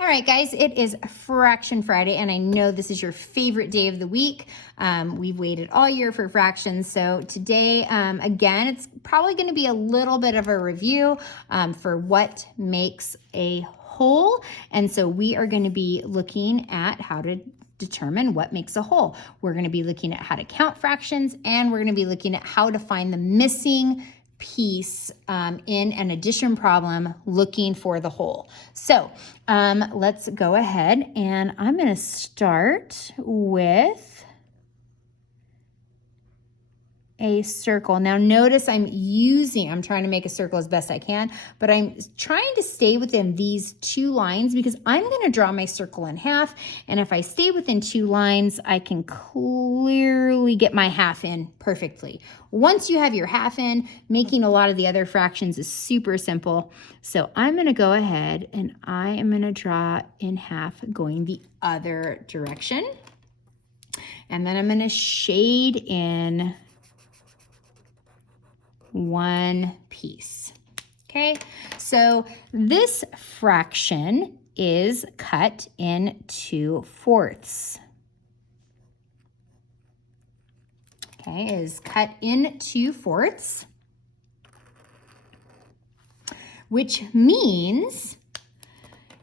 All right, guys, it is Fraction Friday, and I know this is your favorite day of the week. We've waited all year for fractions, so today, again, it's probably going to be a little bit of a review for what makes a whole, and so we are going to be looking at how to determine what makes a whole. We're going to be looking at how to count fractions, and we're going to be looking at how to find the missing piece in an addition problem looking for the whole. So let's go ahead, and I'm going to start with a circle. Now notice I'm trying to make a circle as best I can, but I'm trying to stay within these two lines because I'm going to draw my circle in half. And if I stay within two lines, I can clearly get my half in perfectly. Once you have your half in, making a lot of the other fractions is super simple. So I'm going to go ahead and I am going to draw in half going the other direction. And then I'm going to shade in one piece. Okay, so this fraction is cut into fourths. Okay, is cut into fourths, which means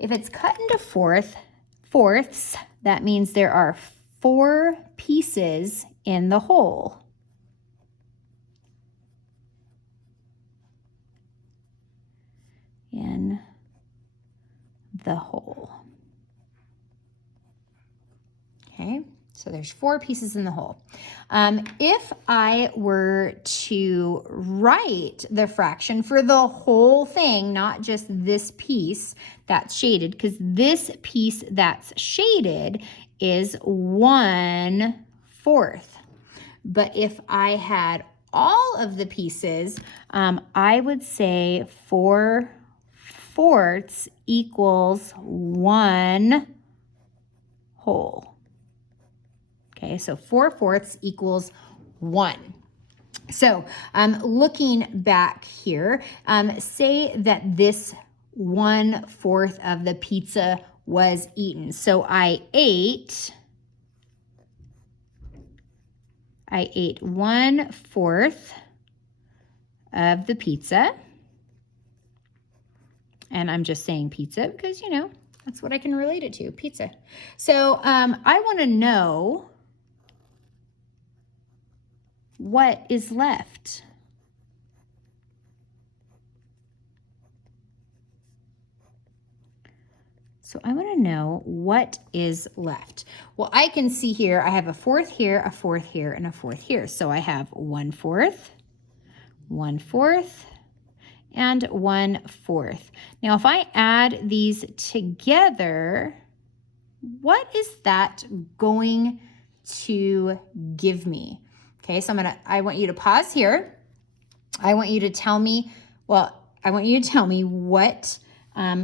if it's cut into fourths, that means there are 4 pieces in the whole. In the whole. Okay, so there's 4 pieces in the whole. If I were to write the fraction for the whole thing, not just this piece that's shaded, because this piece that's shaded is 1/4. But if I had all of the pieces, I would say 4/4 equals 1 whole. Okay, so 4/4 equals 1. So looking back here, say that this 1/4 of the pizza was eaten. So I ate 1/4 of the pizza. And I'm just saying pizza because, you know, that's what I can relate it to, pizza. So I want to know what is left. So I want to know what is left. Well, I can see here, I have a 4th here, a 4th here, and a 4th here. So I have 1/4, 1/4, and 1/4. Now, if I add these together, what is that going to give me? Okay, so I want you to pause here. I want you to tell me, what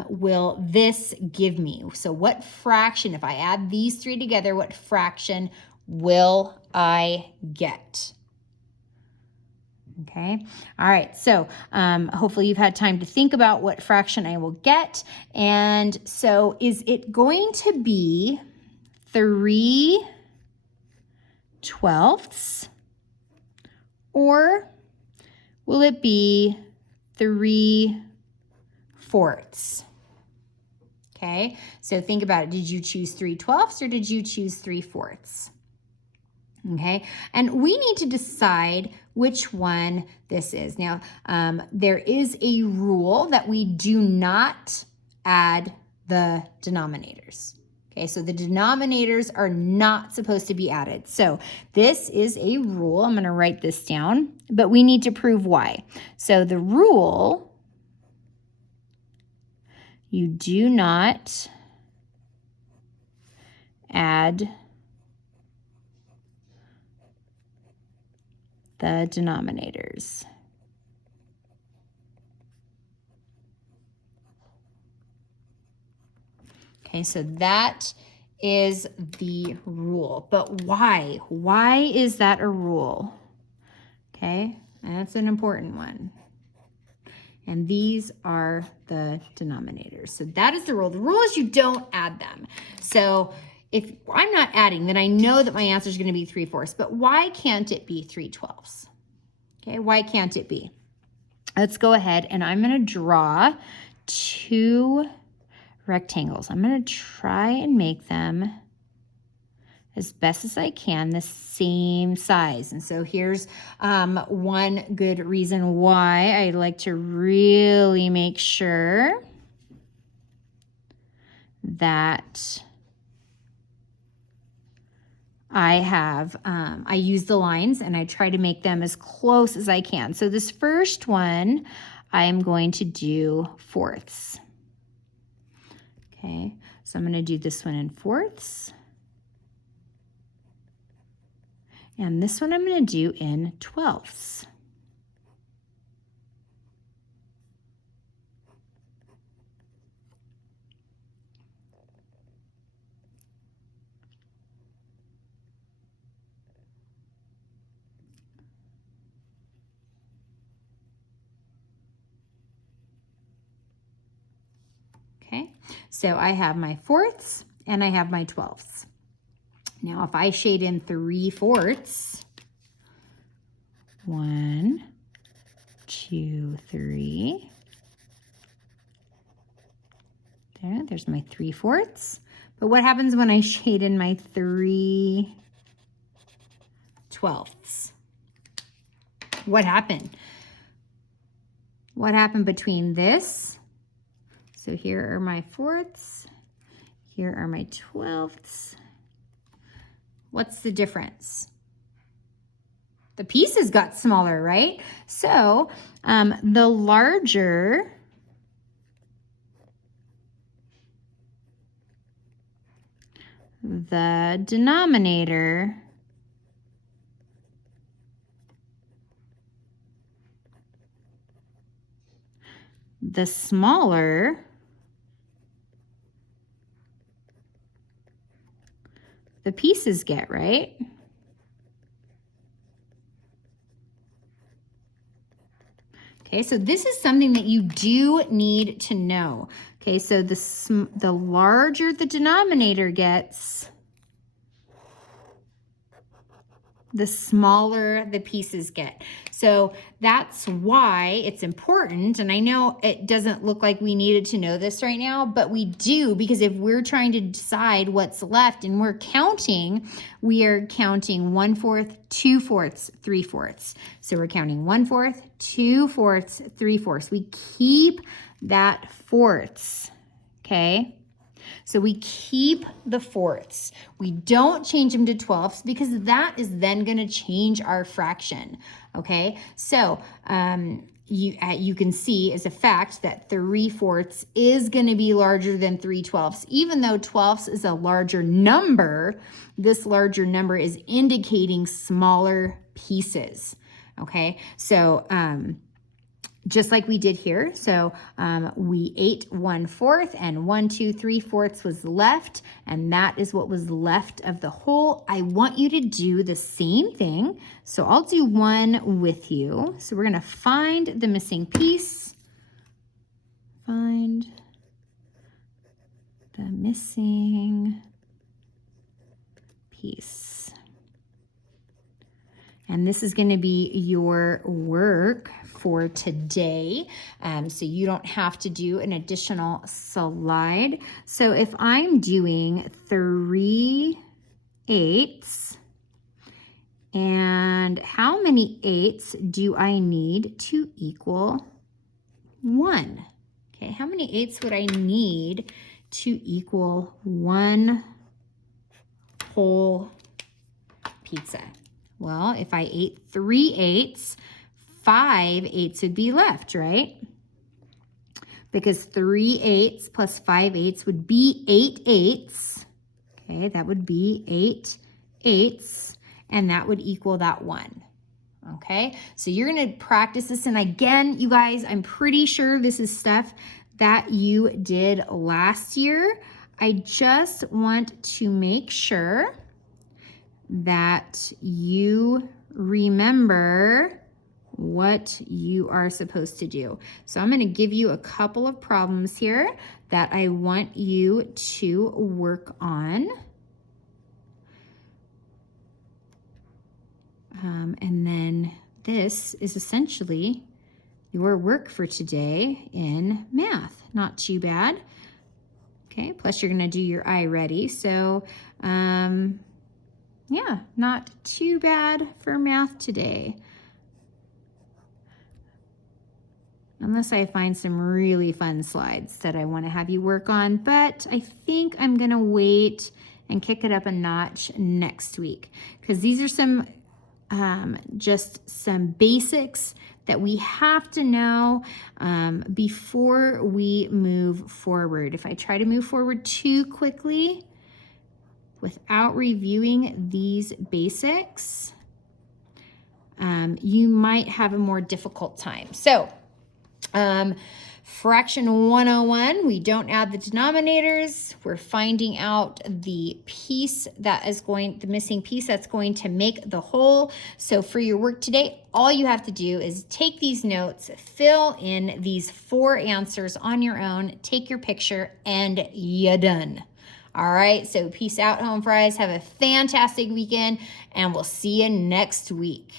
will this give me? So what fraction, if I add these 3 together, what fraction will I get? Okay, all right, so hopefully you've had time to think about what fraction I will get. And so is it going to be 3/12, or will it be 3/4? Okay, so think about it. Did you choose 3/12 or did you choose 3/4? Okay, and we need to decide which one this is. Now, there is a rule that we do not add the denominators. Okay, so the denominators are not supposed to be added. So this is a rule. I'm going to write this down, but we need to prove why. So the rule, you do not add the denominators. Okay, so that is the rule. But why? Why is that a rule? Okay, that's an important one. and these are the denominators. So that is the rule. The rule is you don't add them. So if I'm not adding, then I know that my answer is going to be 3/4, but why can't it be 3/12? Okay, why can't it be? Let's go ahead and I'm going to draw 2 rectangles. I'm going to try and make them as best as I can the same size. And so here's one good reason why I like to really make sure that I use the lines and I try to make them as close as I can. So this first one, I'm going to do 4ths. Okay, so I'm going to do this one in 4ths. And this one I'm going to do in 12ths. Okay, so I have my 4ths and I have my 12ths. Now if I shade in 3/4, 1, 2, 3. There's my 3/4. But what happens when I shade in my 3/12? What happened? What happened between this? So here are my 4ths. Here are my 12ths. What's the difference? The pieces got smaller, right? So the larger the denominator, the smaller the pieces get, right? Okay, so this is something that you do need to know. Okay, so the larger the denominator gets, the smaller the pieces get. So that's why it's important. And I know it doesn't look like we needed to know this right now, but we do, because if we're trying to decide what's left and we're counting, we are counting 1/4, 2/4, 3/4. So we're counting 1/4, 2/4, 3/4. We keep that fourths, okay? So we keep the 4ths. We don't change them to 12ths because that is then going to change our fraction, okay? So you can see as a fact that 3/4 is going to be larger than 3/12. Even though 12ths is a larger number, this larger number is indicating smaller pieces, okay? So just like we did here. So we ate 1/4 and 1, 2, 3/4 was left, and that is what was left of the whole. I want you to do the same thing. So I'll do one with you. So we're gonna find the missing piece. Find the missing piece. And this is going to be your work for today. So you don't have to do an additional slide. So if I'm doing 3/8, and how many 8s do I need to equal 1? Okay, how many 8s would I need to equal 1 whole pizza? Well, if I ate 3/8, 5/8 would be left, right? Because 3/8 plus 5/8 would be 8/8. Okay, that would be 8/8, and that would equal that 1. Okay, so you're gonna practice this, and again, you guys, I'm pretty sure this is stuff that you did last year. I just want to make sure that you remember what you are supposed to do. So I'm going to give you a couple of problems here that I want you to work on. And then this is essentially your work for today in math. Not too bad. Okay, plus you're going to do your I ready. So yeah, not too bad for math today. Unless I find some really fun slides that I want to have you work on, but I think I'm going to wait and kick it up a notch next week, because these are some just some basics that we have to know before we move forward. If I try to move forward too quickly without reviewing these basics, you might have a more difficult time. So fraction 101, we don't add the denominators. We're finding out the piece that is the missing piece that's going to make the whole. So for your work today, all you have to do is take these notes, fill in these 4 answers on your own, take your picture, and you're done. All right, so peace out, home fries. Have a fantastic weekend, and we'll see you next week.